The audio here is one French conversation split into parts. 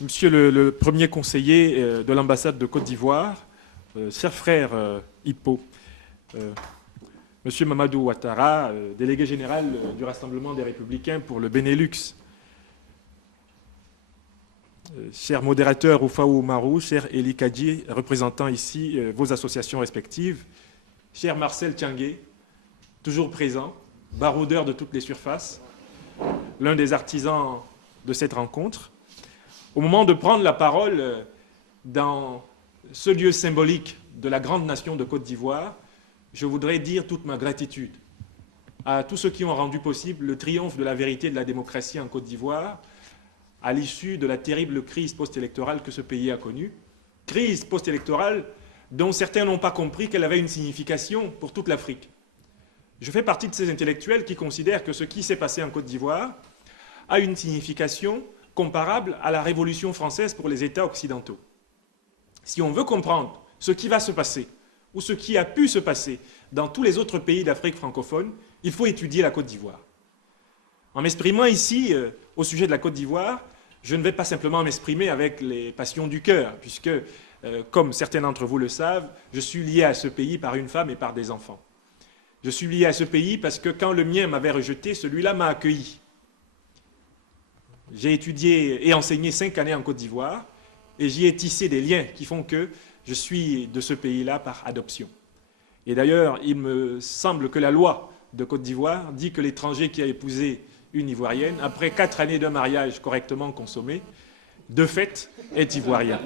Monsieur le premier conseiller de l'ambassade de Côte d'Ivoire, cher frère Hippo, Monsieur Mamadou Ouattara, délégué général du Rassemblement des Républicains pour le Benelux, cher modérateur Oufaou Marou, cher Eli Kadji, représentant ici vos associations respectives, cher Marcel Tiangué, toujours présent, baroudeur de toutes les surfaces, l'un des artisans de cette rencontre. Au moment de prendre la parole dans ce lieu symbolique de la grande nation de Côte d'Ivoire, je voudrais dire toute ma gratitude à tous ceux qui ont rendu possible le triomphe de la vérité et de la démocratie en Côte d'Ivoire à l'issue de la terrible crise post-électorale que ce pays a connue. Crise post-électorale dont certains n'ont pas compris qu'elle avait une signification pour toute l'Afrique. Je fais partie de ces intellectuels qui considèrent que ce qui s'est passé en Côte d'Ivoire a une signification comparable à la Révolution française pour les États occidentaux. Si on veut comprendre ce qui va se passer, ou ce qui a pu se passer dans tous les autres pays d'Afrique francophone, il faut étudier la Côte d'Ivoire. En m'exprimant ici au sujet de la Côte d'Ivoire, je ne vais pas simplement m'exprimer avec les passions du cœur, puisque, comme certains d'entre vous le savent, je suis lié à ce pays par une femme et par des enfants. Je suis lié à ce pays parce que quand le mien m'avait rejeté, celui-là m'a accueilli. J'ai étudié et enseigné 5 années en Côte d'Ivoire et j'y ai tissé des liens qui font que je suis de ce pays-là par adoption. Et d'ailleurs, il me semble que la loi de Côte d'Ivoire dit que l'étranger qui a épousé une Ivoirienne, après 4 années de mariage correctement consommé, de fait, est ivoirien.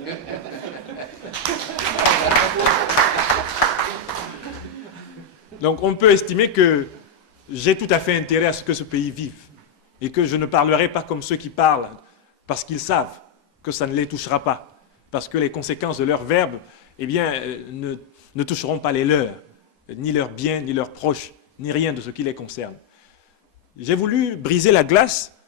Donc on peut estimer que j'ai tout à fait intérêt à ce que ce pays vive et que je ne parlerai pas comme ceux qui parlent parce qu'ils savent que ça ne les touchera pas, parce que les conséquences de leurs verbes eh bien, ne toucheront pas les leurs, ni leurs biens, ni leurs proches, ni rien de ce qui les concerne. J'ai voulu briser la glace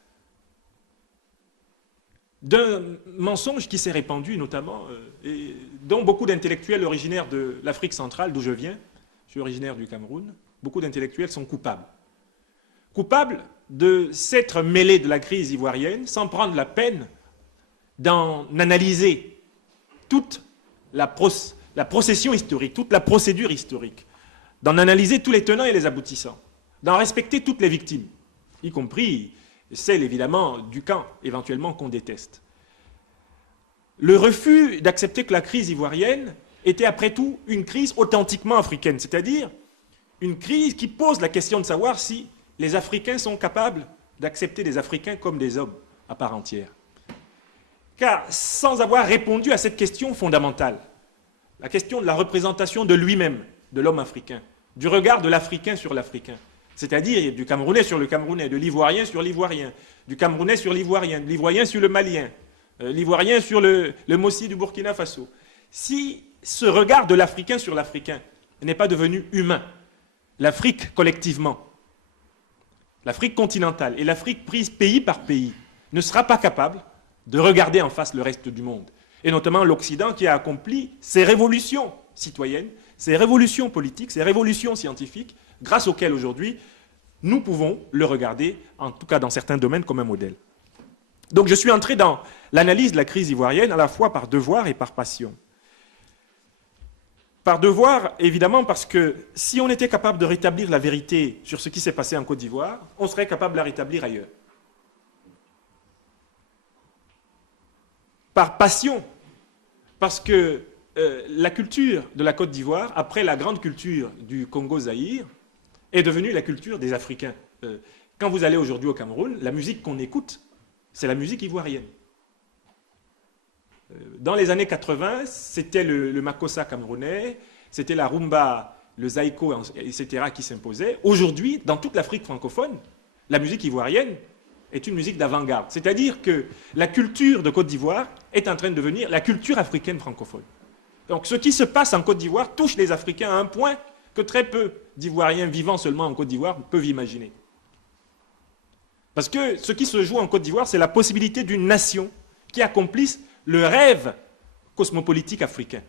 d'un mensonge qui s'est répandu notamment, et dont beaucoup d'intellectuels originaires de l'Afrique centrale, d'où je viens, je suis originaire du Cameroun, beaucoup d'intellectuels sont coupables. Coupables de s'être mêlés de la crise ivoirienne sans prendre la peine d'en analyser toute la procession historique, toute la procédure historique, d'en analyser tous les tenants et les aboutissants, d'en respecter toutes les victimes, y compris celles évidemment du camp éventuellement qu'on déteste. Le refus d'accepter que la crise ivoirienne était après tout une crise authentiquement africaine, c'est-à-dire une crise qui pose la question de savoir si les Africains sont capables d'accepter des Africains comme des hommes à part entière. Car sans avoir répondu à cette question fondamentale, la question de la représentation de lui-même, de l'homme africain, du regard de l'Africain sur l'Africain, c'est-à-dire du Camerounais sur le Camerounais, de l'Ivoirien sur l'Ivoirien, du Camerounais sur l'Ivoirien, de l'Ivoirien sur le Malien, l'Ivoirien sur le Mossi du Burkina Faso. Si ce regard de l'Africain sur l'Africain n'est pas devenu humain, l'Afrique collectivement, l'Afrique continentale et l'Afrique prise pays par pays ne sera pas capable de regarder en face le reste du monde, et notamment l'Occident qui a accompli ses révolutions citoyennes, ses révolutions politiques, ses révolutions scientifiques, grâce auxquelles aujourd'hui nous pouvons le regarder, en tout cas dans certains domaines, comme un modèle. Donc je suis entré dans l'analyse de la crise ivoirienne à la fois par devoir et par passion. Par devoir, évidemment, parce que si on était capable de rétablir la vérité sur ce qui s'est passé en Côte d'Ivoire, on serait capable de la rétablir ailleurs. Par passion, parce que la culture de la Côte d'Ivoire, après la grande culture du Congo-Zaïre, est devenue la culture des Africains. Quand vous allez aujourd'hui au Cameroun, la musique qu'on écoute, c'est la musique ivoirienne. Dans les années 80, c'était le makossa camerounais, c'était la rumba, le zaïko, etc. qui s'imposait. Aujourd'hui, dans toute l'Afrique francophone, la musique ivoirienne est une musique d'avant-garde. C'est-à-dire que la culture de Côte d'Ivoire est en train de devenir la culture africaine francophone. Donc ce qui se passe en Côte d'Ivoire touche les Africains à un point que très peu d'Ivoiriens vivant seulement en Côte d'Ivoire peuvent imaginer. Parce que ce qui se joue en Côte d'Ivoire, c'est la possibilité d'une nation qui accomplisse le rêve cosmopolitique africain.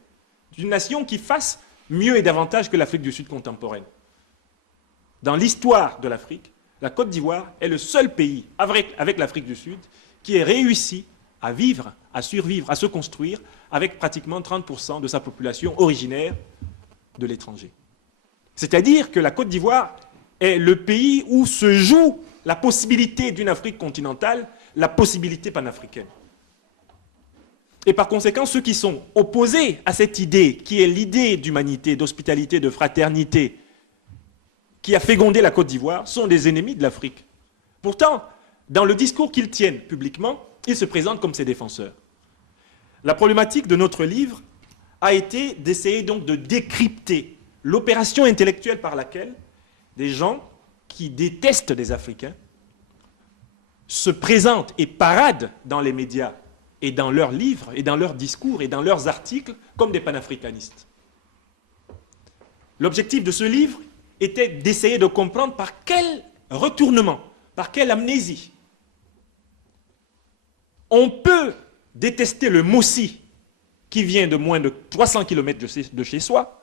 D'une nation qui fasse mieux et davantage que l'Afrique du Sud contemporaine. Dans l'histoire de l'Afrique, la Côte d'Ivoire est le seul pays, avec l'Afrique du Sud, qui ait réussi à vivre, à survivre, à se construire, avec pratiquement 30% de sa population originaire de l'étranger. C'est-à-dire que la Côte d'Ivoire est le pays où se joue la possibilité d'une Afrique continentale, la possibilité panafricaine. Et par conséquent, ceux qui sont opposés à cette idée, qui est l'idée d'humanité, d'hospitalité, de fraternité, qui a fécondé la Côte d'Ivoire, sont des ennemis de l'Afrique. Pourtant, dans le discours qu'ils tiennent publiquement, ils se présentent comme ses défenseurs. La problématique de notre livre a été d'essayer donc de décrypter l'opération intellectuelle par laquelle des gens qui détestent les Africains se présentent et paradent dans les médias et dans leurs livres, et dans leurs discours, et dans leurs articles, comme des panafricanistes. L'objectif de ce livre était d'essayer de comprendre par quel retournement, par quelle amnésie, on peut détester le Mossi, qui vient de moins de 300 km de chez soi,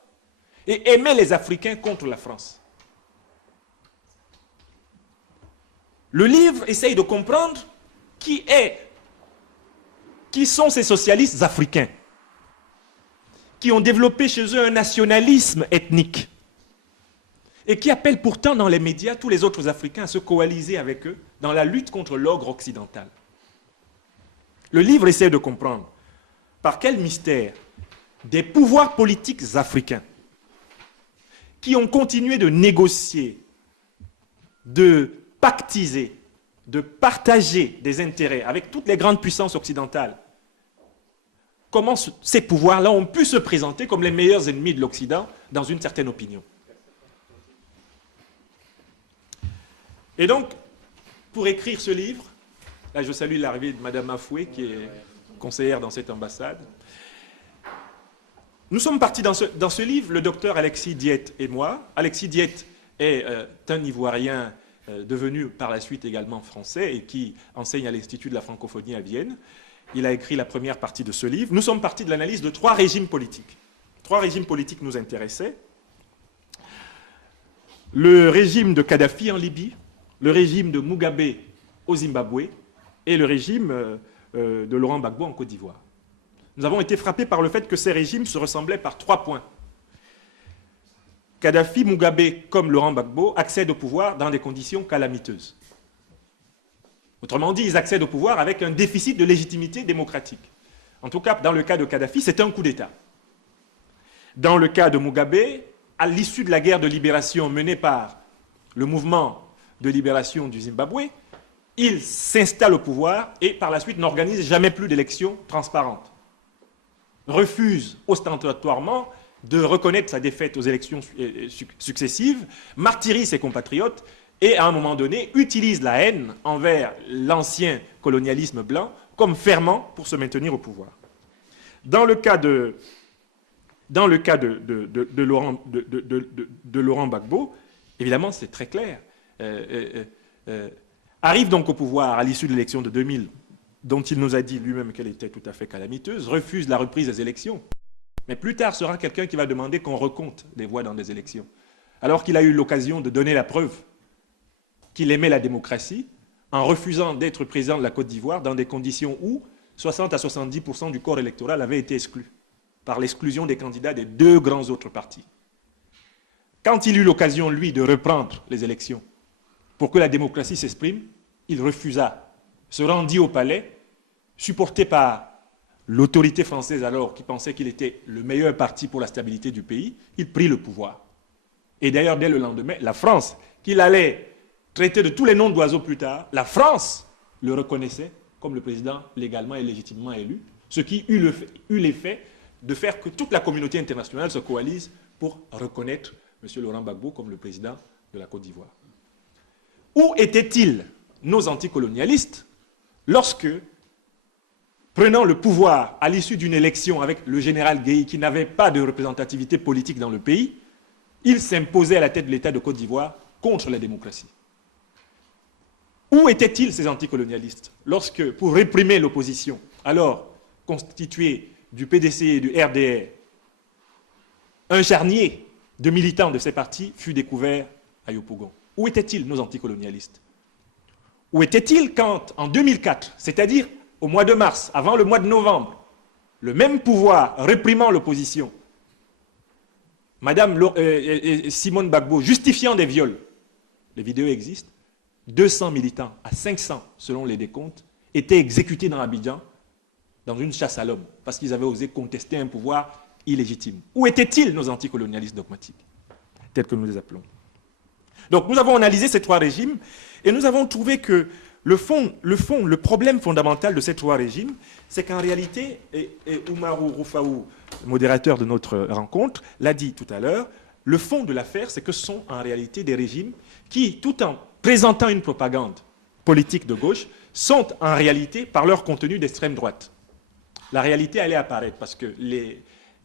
et aimer les Africains contre la France. Le livre essaye de comprendre qui sont ces socialistes africains qui ont développé chez eux un nationalisme ethnique et qui appellent pourtant dans les médias tous les autres Africains à se coaliser avec eux dans la lutte contre l'ogre occidental. Le livre essaie de comprendre par quel mystère des pouvoirs politiques africains qui ont continué de négocier, de pactiser, de partager des intérêts avec toutes les grandes puissances occidentales, comment ces pouvoirs-là ont pu se présenter comme les meilleurs ennemis de l'Occident dans une certaine opinion. Et donc, pour écrire ce livre, là je salue l'arrivée de Mme Mafoué, qui est conseillère dans cette ambassade, nous sommes partis dans ce livre, le docteur Alexis Diette et moi. Alexis Diette est un Ivoirien devenu par la suite également français et qui enseigne à l'Institut de la francophonie à Vienne. Il a écrit la première partie de ce livre. Nous sommes partis de l'analyse de 3 régimes politiques. 3 régimes politiques nous intéressaient. Le régime de Kadhafi en Libye, le régime de Mugabe au Zimbabwe et le régime de Laurent Gbagbo en Côte d'Ivoire. Nous avons été frappés par le fait que ces régimes se ressemblaient par 3 points. Kadhafi, Mugabe, comme Laurent Gbagbo, accèdent au pouvoir dans des conditions calamiteuses. Autrement dit, ils accèdent au pouvoir avec un déficit de légitimité démocratique. En tout cas, dans le cas de Kadhafi, c'est un coup d'État. Dans le cas de Mugabe, à l'issue de la guerre de libération menée par le mouvement de libération du Zimbabwe, il s'installe au pouvoir et par la suite n'organise jamais plus d'élections transparentes. Refuse ostentatoirement de reconnaître sa défaite aux élections successives, martyrise ses compatriotes et à un moment donné utilise la haine envers l'ancien colonialisme blanc comme ferment pour se maintenir au pouvoir. Dans le cas de Laurent Gbagbo, évidemment c'est très clair, arrive donc au pouvoir à l'issue de l'élection de 2000, dont il nous a dit lui-même qu'elle était tout à fait calamiteuse, refuse la reprise des élections. Mais plus tard sera quelqu'un qui va demander qu'on recompte des voix dans des élections. Alors qu'il a eu l'occasion de donner la preuve qu'il aimait la démocratie en refusant d'être président de la Côte d'Ivoire dans des conditions où 60 à 70% du corps électoral avait été exclu par l'exclusion des candidats des 2 grands autres partis. Quand il eut l'occasion, lui, de reprendre les élections pour que la démocratie s'exprime, il refusa, se rendit au palais, supporté par l'autorité française alors, qui pensait qu'il était le meilleur parti pour la stabilité du pays, il prit le pouvoir. Et d'ailleurs, dès le lendemain, la France, qu'il allait traiter de tous les noms d'oiseaux plus tard, la France le reconnaissait comme le président légalement et légitimement élu, ce qui eut l'effet de faire que toute la communauté internationale se coalise pour reconnaître M. Laurent Gbagbo comme le président de la Côte d'Ivoire. Où étaient-ils, nos anticolonialistes, lorsque, prenant le pouvoir à l'issue d'une élection avec le général Gueye, qui n'avait pas de représentativité politique dans le pays, il s'imposait à la tête de l'État de Côte d'Ivoire contre la démocratie? Où étaient-ils, ces anticolonialistes, lorsque, pour réprimer l'opposition, alors constituée du PDC et du RDR, un charnier de militants de ces partis fut découvert à Yopougon? Où étaient-ils, nos anticolonialistes? Où étaient-ils quand, en 2004, c'est-à-dire au mois de mars, avant le mois de novembre, le même pouvoir réprimant l'opposition, Madame Simone Gbagbo justifiant des viols, les vidéos existent, 200 militants à 500 selon les décomptes étaient exécutés dans Abidjan dans une chasse à l'homme parce qu'ils avaient osé contester un pouvoir illégitime. Où étaient-ils nos anticolonialistes dogmatiques, tels que nous les appelons? Donc nous avons analysé ces trois régimes et nous avons trouvé que le problème fondamental de ces trois régimes, c'est qu'en réalité, et Oumarou Roufaou, modérateur de notre rencontre, l'a dit tout à l'heure, le fond de l'affaire, c'est que ce sont en réalité des régimes qui, tout en présentant une propagande politique de gauche, sont en réalité, par leur contenu, d'extrême droite. La réalité allait apparaître parce que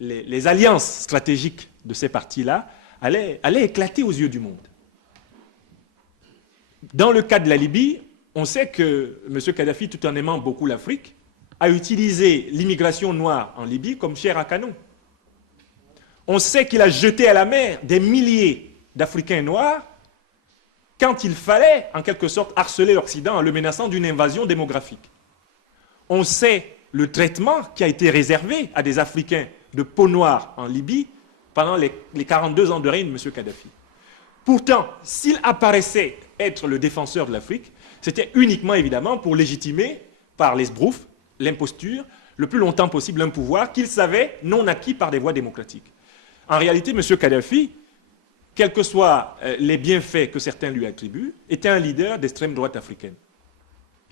les alliances stratégiques de ces partis-là allaient éclater aux yeux du monde. Dans le cas de la Libye, on sait que M. Kadhafi, tout en aimant beaucoup l'Afrique, a utilisé l'immigration noire en Libye comme chair à canon. On sait qu'il a jeté à la mer des milliers d'Africains noirs quand il fallait, en quelque sorte, harceler l'Occident en le menaçant d'une invasion démographique. On sait le traitement qui a été réservé à des Africains de peau noire en Libye pendant les 42 ans de règne de M. Kadhafi. Pourtant, s'il apparaissait être le défenseur de l'Afrique, c'était uniquement, évidemment, pour légitimer, par l'esbrouf, l'imposture, le plus longtemps possible un pouvoir qu'il savait non acquis par des voies démocratiques. En réalité, M. Kadhafi, quels que soient les bienfaits que certains lui attribuent, était un leader d'extrême droite africaine.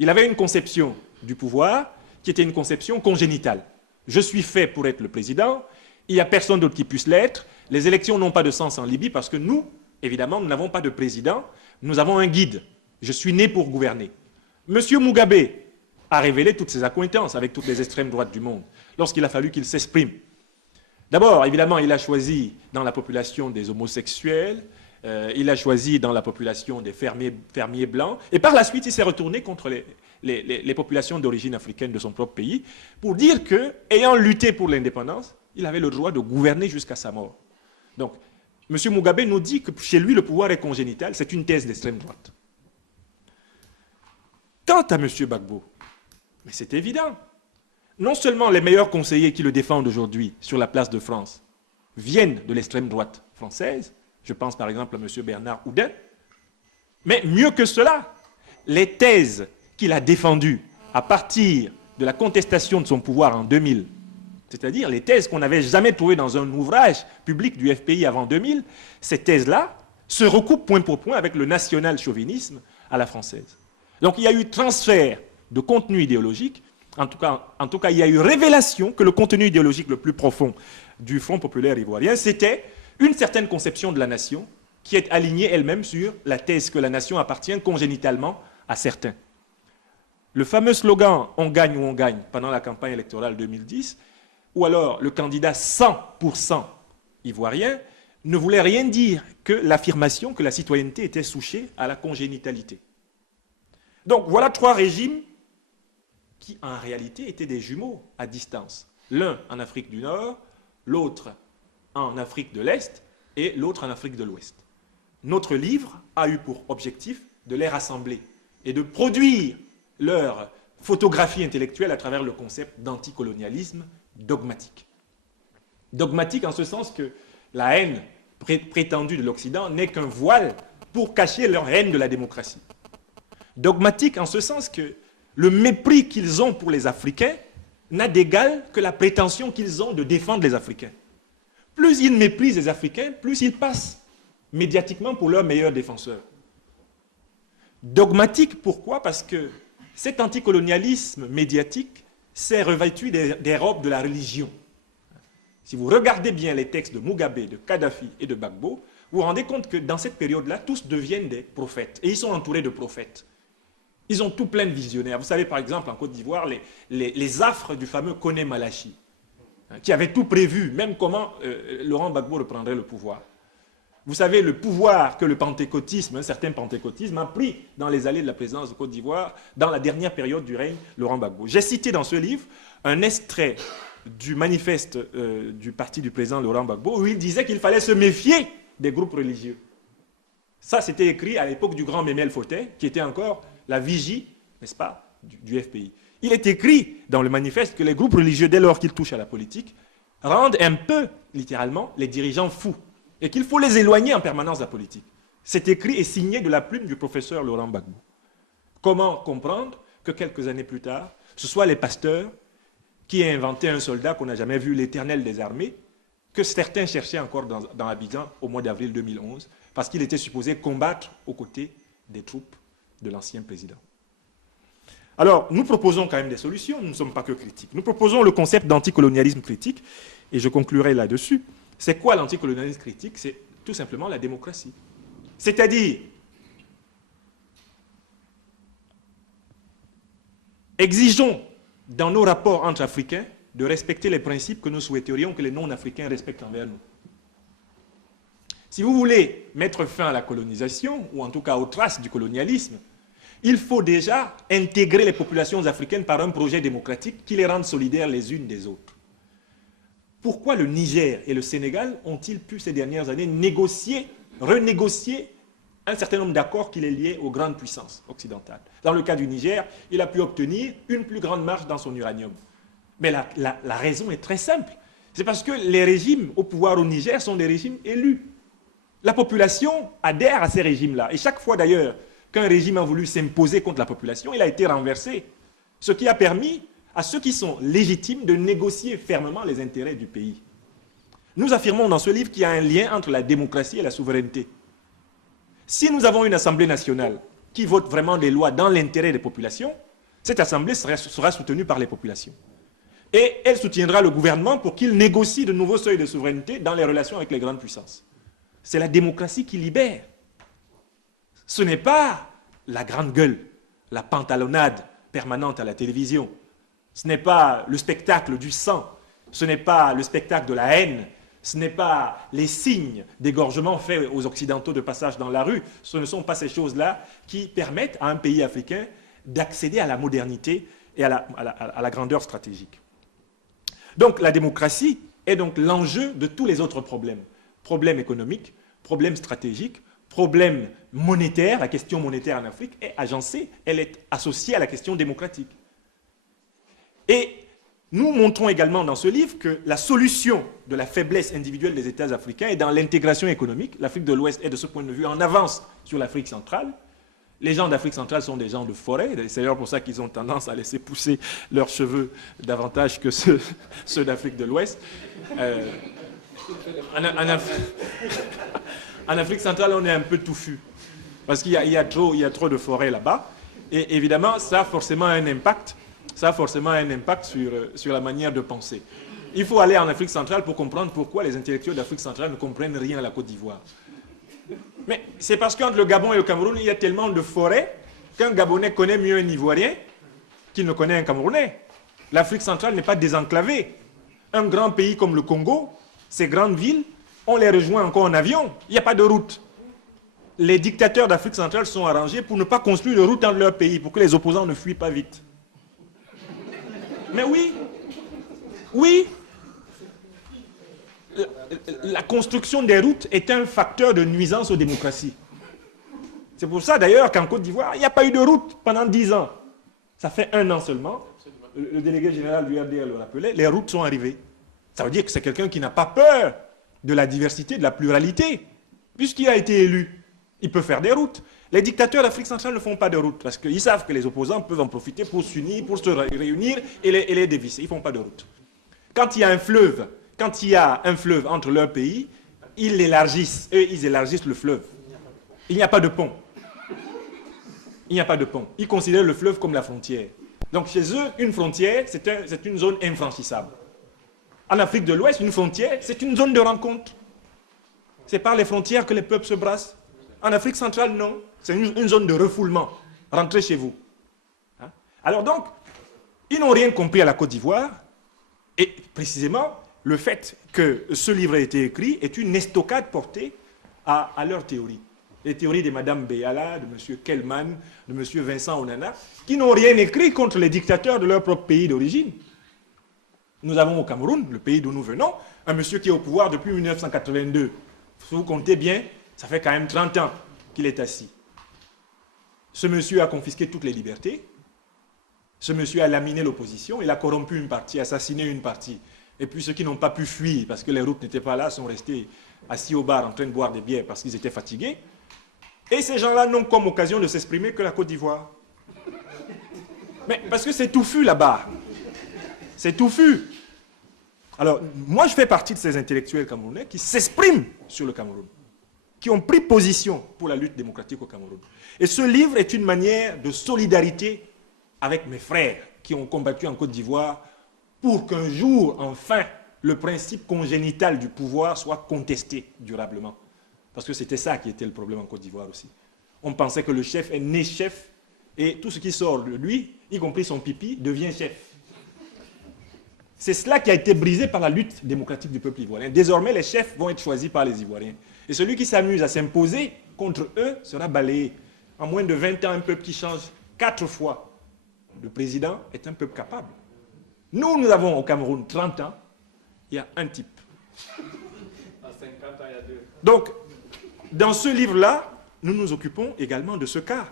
Il avait une conception du pouvoir qui était une conception congénitale. Je suis fait pour être le président, il n'y a personne d'autre qui puisse l'être, les élections n'ont pas de sens en Libye parce que nous, évidemment, nous n'avons pas de président, nous avons un guide. Je suis né pour gouverner. M. Mugabe a révélé toutes ses accointances avec toutes les extrêmes droites du monde lorsqu'il a fallu qu'il s'exprime. D'abord, évidemment, il a choisi dans la population des homosexuels, il a choisi dans la population des fermiers blancs, et par la suite, il s'est retourné contre les populations d'origine africaine de son propre pays pour dire que, ayant lutté pour l'indépendance, il avait le droit de gouverner jusqu'à sa mort. Donc, M. Mugabe nous dit que chez lui, le pouvoir est congénital, c'est une thèse d'extrême droite. Quant à M. Gbagbo, mais c'est évident. Non seulement les meilleurs conseillers qui le défendent aujourd'hui sur la place de France viennent de l'extrême droite française, je pense par exemple à M. Bernard Houdin, mais mieux que cela, les thèses qu'il a défendues à partir de la contestation de son pouvoir en 2000, c'est-à-dire les thèses qu'on n'avait jamais trouvées dans un ouvrage public du FPI avant 2000, ces thèses-là se recoupent point pour point avec le national-chauvinisme à la française. Donc il y a eu transfert de contenu idéologique. En tout cas, il y a eu révélation que le contenu idéologique le plus profond du Front populaire ivoirien, c'était une certaine conception de la nation qui est alignée elle-même sur la thèse que la nation appartient congénitalement à certains. Le fameux slogan « On gagne ou on gagne » pendant la campagne électorale 2010, ou alors le candidat 100% ivoirien, ne voulait rien dire que l'affirmation que la citoyenneté était souchée à la congénitalité. Donc voilà trois régimes qui en réalité étaient des jumeaux à distance. L'un en Afrique du Nord, l'autre en Afrique de l'Est et l'autre en Afrique de l'Ouest. Notre livre a eu pour objectif de les rassembler et de produire leur photographie intellectuelle à travers le concept d'anticolonialisme dogmatique. Dogmatique en ce sens que la haine prétendue de l'Occident n'est qu'un voile pour cacher leur haine de la démocratie. Dogmatique en ce sens que le mépris qu'ils ont pour les Africains n'a d'égal que la prétention qu'ils ont de défendre les Africains. Plus ils méprisent les Africains, plus ils passent médiatiquement pour leurs meilleurs défenseurs. Dogmatique, pourquoi? Parce que cet anticolonialisme médiatique s'est revêtu des robes de la religion. Si vous regardez bien les textes de Mugabe, de Kadhafi et de Gbagbo, vous vous rendez compte que dans cette période-là, tous deviennent des prophètes. Et ils sont entourés de prophètes. Ils ont tout plein de visionnaires. Vous savez, par exemple, en Côte d'Ivoire, les affres du fameux Koné Malachi, qui avait tout prévu, même comment Laurent Gbagbo reprendrait le pouvoir. Vous savez, le pouvoir que le pentecôtisme, un certain pentecôtisme, a pris dans les allées de la présidence de Côte d'Ivoire dans la dernière période du règne Laurent Gbagbo. J'ai cité dans ce livre un extrait du manifeste du parti du président Laurent Gbagbo où il disait qu'il fallait se méfier des groupes religieux. Ça, c'était écrit à l'époque du grand Memel Fotet, qui était encore la vigie, n'est-ce pas, du FPI. Il est écrit dans le manifeste que les groupes religieux, dès lors qu'ils touchent à la politique, rendent un peu, littéralement, les dirigeants fous et qu'il faut les éloigner en permanence de la politique. C'est écrit et signé de la plume du professeur Laurent Gbagbo. Comment comprendre que quelques années plus tard, ce soit les pasteurs qui aient inventé un soldat qu'on n'a jamais vu, l'Éternel des armées, que certains cherchaient encore dans Abidjan au mois d'avril 2011, parce qu'il était supposé combattre aux côtés des troupes de l'ancien président. Alors, nous proposons quand même des solutions, nous ne sommes pas que critiques. Nous proposons le concept d'anticolonialisme critique, et je conclurai là-dessus. C'est quoi l'anticolonialisme critique? C'est tout simplement la démocratie. C'est-à-dire, exigeons dans nos rapports entre Africains de respecter les principes que nous souhaiterions que les non-africains respectent envers nous. Si vous voulez mettre fin à la colonisation, ou en tout cas aux traces du colonialisme, il faut déjà intégrer les populations africaines par un projet démocratique qui les rende solidaires les unes des autres. Pourquoi le Niger et le Sénégal ont-ils pu ces dernières années négocier, renégocier un certain nombre d'accords qui les liaient aux grandes puissances occidentales? Dans le cas du Niger, il a pu obtenir une plus grande marge dans son uranium. Mais la raison est très simple. C'est parce que les régimes au pouvoir au Niger sont des régimes élus. La population adhère à ces régimes-là. Et chaque fois d'ailleurs qu'un régime a voulu s'imposer contre la population, il a été renversé. Ce qui a permis à ceux qui sont légitimes de négocier fermement les intérêts du pays. Nous affirmons dans ce livre qu'il y a un lien entre la démocratie et la souveraineté. Si nous avons une Assemblée nationale qui vote vraiment des lois dans l'intérêt des populations, cette Assemblée sera soutenue par les populations. Et elle soutiendra le gouvernement pour qu'il négocie de nouveaux seuils de souveraineté dans les relations avec les grandes puissances. C'est la démocratie qui libère. Ce n'est pas la grande gueule, la pantalonnade permanente à la télévision. Ce n'est pas le spectacle du sang. Ce n'est pas le spectacle de la haine. Ce n'est pas les signes d'égorgement faits aux Occidentaux de passage dans la rue. Ce ne sont pas ces choses-là qui permettent à un pays africain d'accéder à la modernité et à la grandeur stratégique. Donc la démocratie est donc l'enjeu de tous les autres problèmes. Problèmes économiques, problèmes stratégiques, problèmes monétaires. La question monétaire en Afrique est agencée, elle est associée à la question démocratique. Et nous montrons également dans ce livre que la solution de la faiblesse individuelle des États africains est dans l'intégration économique. L'Afrique de l'Ouest est de ce point de vue en avance sur l'Afrique centrale. Les gens d'Afrique centrale sont des gens de forêt, c'est d'ailleurs pour ça qu'ils ont tendance à laisser pousser leurs cheveux davantage que ceux d'Afrique de l'Ouest. En Afrique centrale, on est un peu touffu, parce qu'il y a trop de forêt là-bas, et évidemment, ça a forcément un impact, sur la manière de penser. Il faut aller en Afrique centrale pour comprendre pourquoi les intellectuels d'Afrique centrale ne comprennent rien à la Côte d'Ivoire. Mais c'est parce qu'entre le Gabon et le Cameroun, il y a tellement de forêts qu'un Gabonais connaît mieux un Ivoirien qu'il ne connaît un Camerounais. L'Afrique centrale n'est pas désenclavée. Un grand pays comme le Congo, ces grandes villes, on les rejoint encore en avion. Il n'y a pas de route. Les dictateurs d'Afrique centrale sont arrangés pour ne pas construire de route dans leur pays, pour que les opposants ne fuient pas vite. Mais oui, oui. La construction des routes est un facteur de nuisance aux démocraties. C'est pour ça d'ailleurs qu'en Côte d'Ivoire, il n'y a pas eu de route pendant 10 ans. Ça fait 1 an seulement. Le délégué général du RDR le rappelait, les routes sont arrivées. Ça veut dire que c'est quelqu'un qui n'a pas peur de la diversité, de la pluralité. Puisqu'il a été élu, il peut faire des routes. Les dictateurs d'Afrique centrale ne font pas de route parce qu'ils savent que les opposants peuvent en profiter pour s'unir, pour se réunir et les dévisser. Ils ne font pas de route. Quand il y a un fleuve entre leurs pays, ils l'élargissent. Eux, ils élargissent le fleuve. Il n'y a pas de pont. Il n'y a pas de pont. Ils considèrent le fleuve comme la frontière. Donc chez eux, une frontière, c'est une zone infranchissable. En Afrique de l'Ouest, une frontière, c'est une zone de rencontre. C'est par les frontières que les peuples se brassent. En Afrique centrale, non. C'est une zone de refoulement. Rentrez chez vous. Hein? Alors donc, ils n'ont rien compris à la Côte d'Ivoire. Et précisément, le fait que ce livre ait été écrit est une estocade portée à leur théorie. Les théories de Mme Beyala, de M. Kellman, de M. Vincent Onana, qui n'ont rien écrit contre les dictateurs de leur propre pays d'origine. Nous avons au Cameroun, le pays d'où nous venons, un monsieur qui est au pouvoir depuis 1982. Si vous comptez bien, ça fait quand même 30 ans qu'il est assis. Ce monsieur a confisqué toutes les libertés. Ce monsieur a laminé l'opposition, il a corrompu une partie, assassiné une partie. Et puis ceux qui n'ont pas pu fuir parce que les routes n'étaient pas là sont restés assis au bar en train de boire des bières parce qu'ils étaient fatigués. Et ces gens-là n'ont comme occasion de s'exprimer que la Côte d'Ivoire. Mais parce que c'est touffu là-bas. C'est touffu. Alors, moi je fais partie de ces intellectuels camerounais qui s'expriment sur le Cameroun, qui ont pris position pour la lutte démocratique au Cameroun. Et ce livre est une manière de solidarité avec mes frères qui ont combattu en Côte d'Ivoire pour qu'un jour, enfin, le principe congénital du pouvoir soit contesté durablement. Parce que c'était ça qui était le problème en Côte d'Ivoire aussi. On pensait que le chef est né chef et tout ce qui sort de lui, y compris son pipi, devient chef. C'est cela qui a été brisé par la lutte démocratique du peuple ivoirien. Désormais, les chefs vont être choisis par les Ivoiriens. Et celui qui s'amuse à s'imposer contre eux sera balayé. En moins de 20 ans, un peuple qui change 4 fois de président est un peuple capable. Nous avons au Cameroun 30 ans, il y a un type. À 50 ans, il y a 2. Donc, dans ce livre-là, nous nous occupons également de ce cas.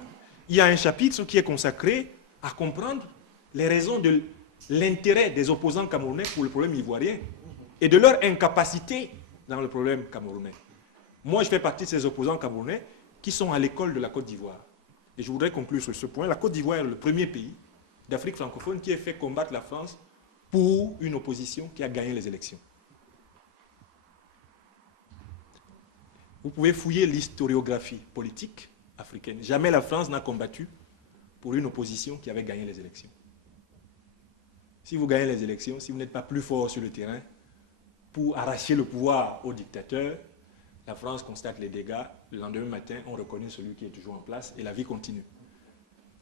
Il y a un chapitre qui est consacré à comprendre les raisons de l'intérêt des opposants camerounais pour le problème ivoirien et de leur incapacité dans le problème camerounais. Moi, je fais partie de ces opposants camerounais qui sont à l'école de la Côte d'Ivoire. Et je voudrais conclure sur ce point. La Côte d'Ivoire est le premier pays d'Afrique francophone qui ait fait combattre la France pour une opposition qui a gagné les élections. Vous pouvez fouiller l'historiographie politique africaine. Jamais la France n'a combattu pour une opposition qui avait gagné les élections. Si vous gagnez les élections, si vous n'êtes pas plus fort sur le terrain pour arracher le pouvoir au dictateur, la France constate les dégâts. Le lendemain matin, on reconnaît celui qui est toujours en place et la vie continue.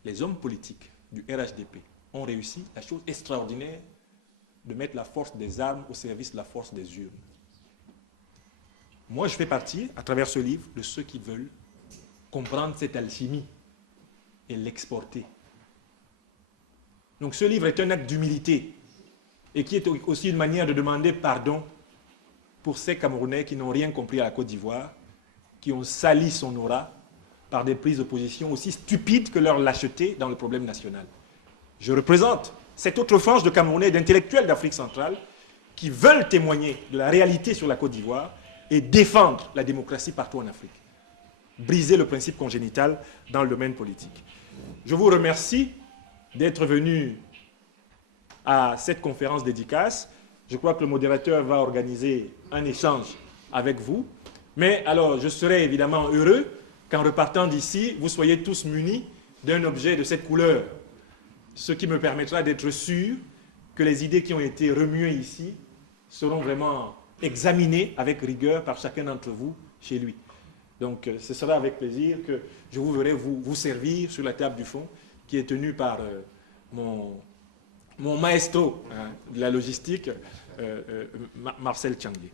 Les hommes politiques du RHDP ont réussi la chose extraordinaire de mettre la force des armes au service de la force des urnes. Moi, je fais partie, à travers ce livre, de ceux qui veulent comprendre cette alchimie et l'exporter. Donc ce livre est un acte d'humilité et qui est aussi une manière de demander pardon pour ces Camerounais qui n'ont rien compris à la Côte d'Ivoire, qui ont sali son aura par des prises de position aussi stupides que leur lâcheté dans le problème national. Je représente cette autre frange de Camerounais et d'intellectuels d'Afrique centrale qui veulent témoigner de la réalité sur la Côte d'Ivoire et défendre la démocratie partout en Afrique. Briser le principe congénital dans le domaine politique. Je vous remercie d'être venu à cette conférence dédicace. Je crois que le modérateur va organiser un échange avec vous. Mais alors, je serais évidemment heureux qu'en repartant d'ici, vous soyez tous munis d'un objet de cette couleur. Ce qui me permettra d'être sûr que les idées qui ont été remuées ici seront vraiment examinées avec rigueur par chacun d'entre vous chez lui. Donc, ce sera avec plaisir que je vous verrai vous servir sur la table du fond, qui est tenu par mon maestro de la logistique, Marcel Tchangué.